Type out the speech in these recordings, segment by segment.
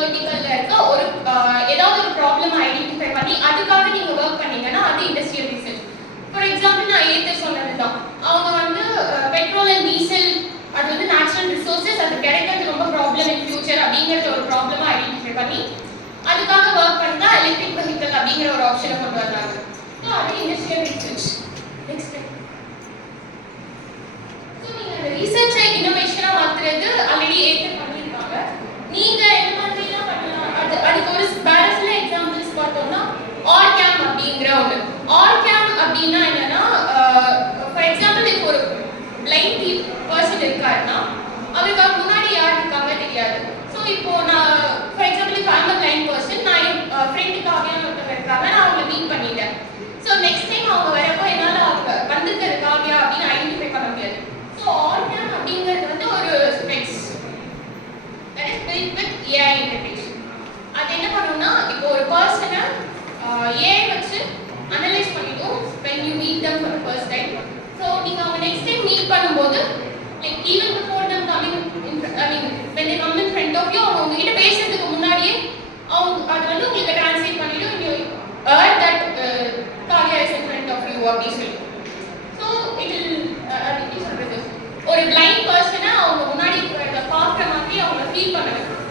வெர்டிகல்ல இருக்க ஒரு ஏதாவது ஒரு ப்ராப்ளம் ஐடென்டிஃபை பண்ணி அதுக்காக நீங்க வர்க் பண்ணீங்கன்னா அது இண்டஸ்ட்ரியல் ரிசர்ச். ஃபார் எக்ஸாம்பிள் நான் ஏற்கனவே சொன்னதுதான், அவங்க வந்து பெட்ரோல் அண்ட் டீசல் அது வந்து நேச்சுரல் ரிசோர்சஸ், அது கிடைக்கிறது ரொம்ப ப்ராப்ளம் இன் ஃபியூச்சர் அப்படிங்கறது ஒரு ப்ராப்ளமா ஐடென்டிஃபை பண்ணி அதுக்காக வர்க் பண்ணா எலக்ட்ரிக் வெஹிக்கிள் அப்படிங்கிற ஒரு ஆப்ஷனை கொண்டு வந்தாங்க. ஸோ அது இண்டஸ்ட்ரியல் ரிசர்ச். நெக்ஸ்ட் ரிசர்ச்சை இன்னோவேஷனா மாத்துறது ஆல்ரெடி ஏற்கனவே பண்ணிருக்காங்க. நீங்க என்ன மாதிரிலாம் பண்ணலாம், அதுக்கு ஒரு வேற சில எக்ஸாம்பிள்ஸ் பார்த்தோம்னா ஆர்கேம் அப்படிங்கிற ஒன்று. ஆர்கேம் அப்படின்னா என்னன்னா, ஃபார் எக்ஸாம்பிள் இப்போ ஒரு பிளைண்ட் பர்சன் இருக்காருன்னா அவருக்கு முன்னாடி யார் இருக்காங்க தெரியாது. ஸோ இப்போ நான் ஃபார் எக்ஸாம்பிள் இப்போ ஐம் அ பிளைண்ட் பர்சன், நான் என் ஃப்ரெண்டுக்காக ஒருத்தவங்க இருக்காங்க, நான் அவங்களை மீட் பண்ணிட்டேன். ஸோ நெக்ஸ்ட் டைம் அவங்க வரப்போ என்னால் அவங்க வந்திருக்காங்க அப்படின்னு ஐடென்டிஃபை பண்ண முடியாது. So Orcam அப்படிங்கிறது வந்து ஒரு specs that is built with AI integration. அது என்ன பண்ணும்னா, இப்போ ஒரு பர்சனை AI வச்சு அனலைஸ் பண்ணிடும் when you meet them for the first time. So நீங்க அவங்க next time meet பண்ணும்போது like even before them coming in, I mean when they come in front of you, அவங்க உங்ககிட்ட பேசுறதுக்கு முன்னாடியே அவங்க அது வந்து உங்களுக்கு டிரான்ஸ்லேட் பண்ணிடும், you heard that Kavya is in front of you அப்படி சொல்லி. So it will எப்படி சொல்றது, ஒரு பிளைண்ட் பர்சனை அவங்க முன்னாடி பார்க்குற மாதிரி அவங்க ஃபீல் பண்ண வைக்கும்.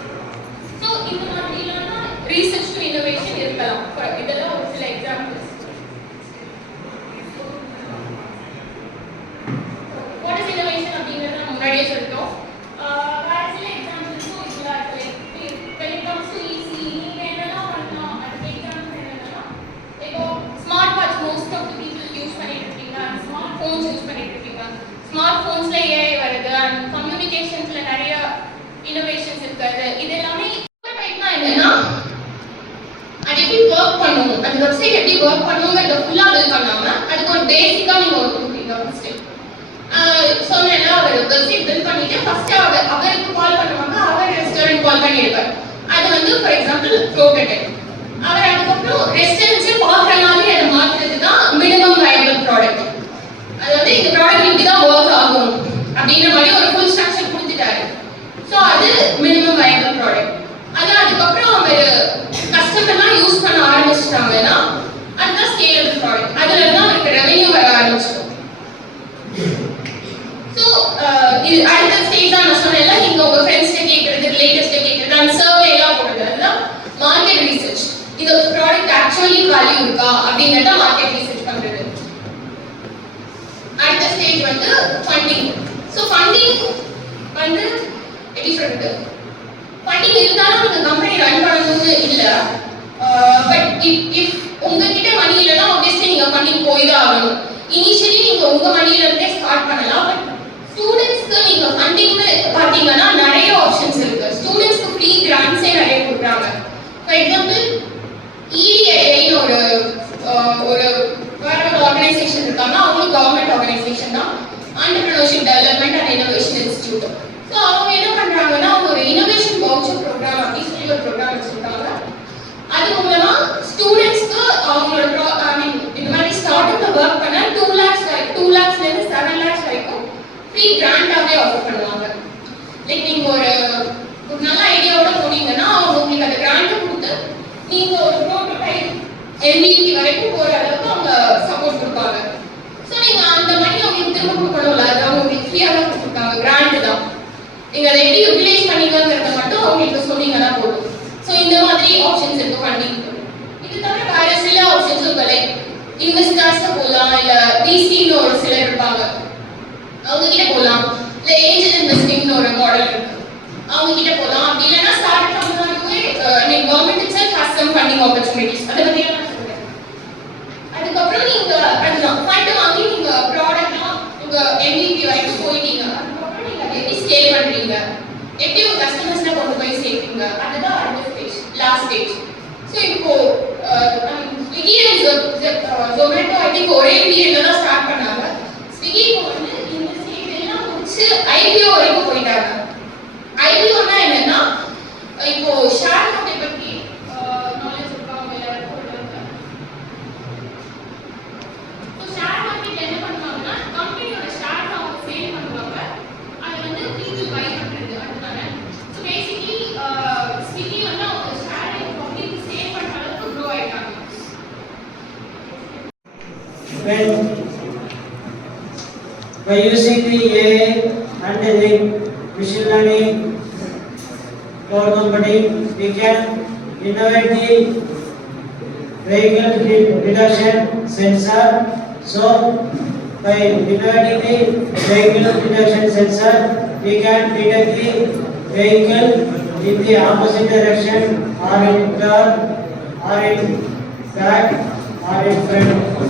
ஸோ இந்த மாதிரிலாம் ரீசர்ச் டு இன்னோவேஷன் இருக்கலாம். இதெல்லாம் ஒரு சில எக்ஸாம்பிள்ஸ். வாட் இஸ் இன்னோவேஷன் அப்படிங்கிறத நம்ம முன்னாடியே சொல்லிட்டோம். வேற சில எக்ஸாம்பிள்ஸும் இதெல்லாம் இருக்கு. when it comes to EC நீங்க என்னெல்லாம் பண்ணலாம், அதுக்கு எக்ஸாம்பிள்ஸ் என்னென்னா, இப்போ smart watch most of the people use பண்ணிட்டு இருக்கீங்க, ஸ்மார்ட் ஃபோன்ஸ் யூஸ் பண்ணிட்டு இருக்கீங்க. ஸ்மார்ட் ஃபோன்ஸ்ல AI வருது அண்ட் கம்யூனிகேஷன்ஸ்ல நிறைய இன்னோவேஷன்ஸ் இருக்காது. இது எல்லாமே என்னன்னா, அது எப்படி ஒர்க் பண்ணும், அந்த வெப்சைட் எப்படி ஒர்க் பண்ணுங்கிறத ஃபுல்லா பில்ட் பண்ணாம அதுக்கு ஒரு பேசிக்கா நீங்க ஒரு கொடுப்பீங்க. ஃபர்ஸ்ட் சொன்னேன்னா அவர் வெப்சைட் பில்ட் பண்ணிட்டு ஃபர்ஸ்ட் அவருக்கு கால் பண்ணுவாங்க, அவர் ரெஸ்டாரண்ட் கால் பண்ணி இருப்பார். அது வந்து ஃபார் எக்ஸாம்பிள் ப்ரோட்டோடைப். அவர் அதுக்கப்புறம் ரெஸ்டாரண்ட்ஸே பார்க்குற மாதிரி அதை மாற்றுறது தான் மினிமம் வயபிள் ப்ராடக்ட். அதாவது இந்த ப்ராடக்ட் இப்படி தான் ஒர்க் ஆகும் அப்படின்ற மாதிரி ஒரு ஃபுல் ஸ்ட்ரக்சர் கொடுத்துட்டாரு. ஸோ அது மினிமம் வயபிள் ப்ராடக்ட். அது அதுக்கப்புறம் அவர் கஸ்டமர்லாம் யூஸ் பண்ண ஆரம்பிச்சிட்டாங்கன்னா அதுதான் ஸ்கேலபிள் ப்ராடக்ட். அதுல தான் அவருக்கு ரெவென்யூ வர ஆரம்பிச்சிடும். ஸோ இது அடுத்த ஸ்டேஜ் தான் நான் சொன்னேன்ல, நீங்க உங்க ஃப்ரெண்ட்ஸ்கிட்ட கேட்கறது, ரிலேட்டிவ்ஸ்கிட்ட கேட்கறது, அந்த சர்வே எல்லாம் போடுறது, அதுதான் மார்க்கெட் ரிசர்ச். இந்த ப்ராடக்ட் ஆக்சுவலி வேல்யூ இருக்கா அப்படிங்கிறத மார்க்கெட் ரிசர்ச் பண்றது. அடுத்த ஸ்டேஜ் வந்து ஃபண்டிங். ஸோ ஃபண்டிங் வந்து எப்படி சொல்றது, ஃபண்டிங் இருந்தாலும் நீங்க கம்பெனி ரன் பண்ணணும்னு இல்லை. பட் இஃப் உங்ககிட்ட மணி இல்லைன்னா ஆப்வியஸ்லி நீங்க ஃபண்டிங் போய் தான் ஆகணும். இனிஷியலி நீங்க உங்க மணில இருந்தே ஸ்டார்ட் பண்ணலாம். பட் ஸ்டூடெண்ட்ஸ்க்கு நீங்க ஃபண்டிங்னு பார்த்தீங்கன்னா நிறைய ஆப்ஷன்ஸ் இருக்கு. ஸ்டூடெண்ட்ஸ்க்கு ஃப்ரீ கிராண்ட்ஸே நிறைய கொடுக்குறாங்க. ஃபார் எக்ஸாம்பிள் EDIன்னு ஒரு ஆர்கனைசேஷன் இருக்காங்க, அவங்களும் கவர்மெண்ட் ஆர்கனைசேஷன் தான், entrepreneurship development and innovation institute. So அவங்க என்ன பண்றாங்கன்னா, ஒரு இன்னோவேஷன் வவுச்சர் ப்ரோக்ராம் அப்படின்னு சொல்லி ஒரு ப்ரோக்ராம் வச்சிருக்காங்க. அது மூலமா ஸ்டூடெண்ட்ஸ்க்கு அவங்களோட இந்த மாதிரி ஸ்டார்ட் அப்ல ஒர்க் பண்ண 2 lakhs இருந்து 7 lakhs வரைக்கும் ஃப்ரீ கிராண்டாவே ஆஃபர் பண்ணுவாங்க. லைக் நீங்க ஒரு நல்ல ஐடியாவோட போனீங்கன்னா அவங்க உங்களுக்கு அந்த கிராண்ட் கொடுத்து நீங்க ஒரு ப்ரோட்டோடைப் MVP வரைக்கும் போற அளவுக்கு அவங்க சப்போர்ட் கொடுப்பாங்க. ஸோ நீங்க அந்த மணி அவங்களுக்கு திரும்ப கொடுக்கணும்ல, அது அவங்க உங்களுக்கு ஃப்ரீயாக தான் கொடுத்துருக்காங்க, கிராண்ட் தான். நீங்க அதை எப்படி யூட்டிலைஸ் பண்ணிக்கிறத மட்டும் அவங்களுக்கு சொன்னீங்கன்னா போதும். ஸோ இந்த மாதிரி ஆப்ஷன்ஸ் இருக்கு ஃபண்டிங். இது தவிர வேற சில ஆப்ஷன்ஸ் இருக்கு. லைக் இன்வெஸ்டர்ஸ் போகலாம், இல்ல VCன்னு ஒரு சிலர் இருப்பாங்க, அவங்க கிட்ட போகலாம். இல்ல ஏஞ்சல் இன்வெஸ்டிங்னு ஒரு மாடல் இருக்கு, அவங்க கிட்ட போகலாம். அப்படி இல்லைன்னா ஸ்டார்ட் அப் கம்பெனிக்கு government itself has some funding opportunities. அதை பத்தி நான் சொல்றேன். அதுக்கப்புறம் நீங்க அதுதான் ஃபண்ட் வாங்கி நீங்க ப்ராடக்ட்லாம் உங்க MVP வரைக்கும் போயிட்டீங்க. அதுக்கப்புறம் நீங்க எப்படி ஸ்கேல் பண்றீங்க, எப்படி உங்க கஸ்டமர்ஸ்ல கொண்டு போய் சேர்ப்பீங்க, அதுதான் அடுத்த ஸ்டேஜ், லாஸ்ட் ஸ்டேஜ். ஸோ இப்போ Swiggy and Zomato I think ஒரே பீரியட்ல தான் ஸ்டார்ட் பண்ணாங்க. ஸ்விக்கி இப்போ வந்து இந்த ஸ்டேஜ் எல்லாம் முடிச்சு IPO வரைக்கும் போயிட்டாங்க. IPOனா என்னன்னா, இப்போ ஷேர் மார்க்கெட் பத்தி நாலேஜ் இருக்கவங்க எல்லாருக்கும் சொல்லுங்க. ஸோ ஷேர் மார்க்கெட் என்ன பண்ணுவாங்கன்னா, கம்பெனியோட ஷேர் அவங்க சேல் பண்ணுவாங்க, அதை வந்து பீப்புள் பை பண்றது, அதுதானே. ஸோ பேசிக்கலி ஸ்விக்கி வந்து when by using the AI and the machine learning cloud computing, we can innovate the vehicle detection sensor. So, by innovating the vehicle detection sensor, we can detect the vehicle in the opposite direction or in turn or in back or in front.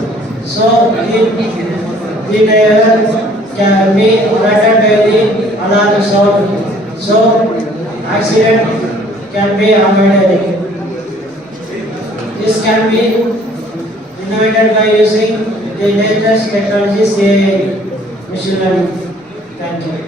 So, the driver can be alerted by the alarm sound. So, accident can be avoided. This can be innovated by using the latest technologies, AI, machine learning. Thank you.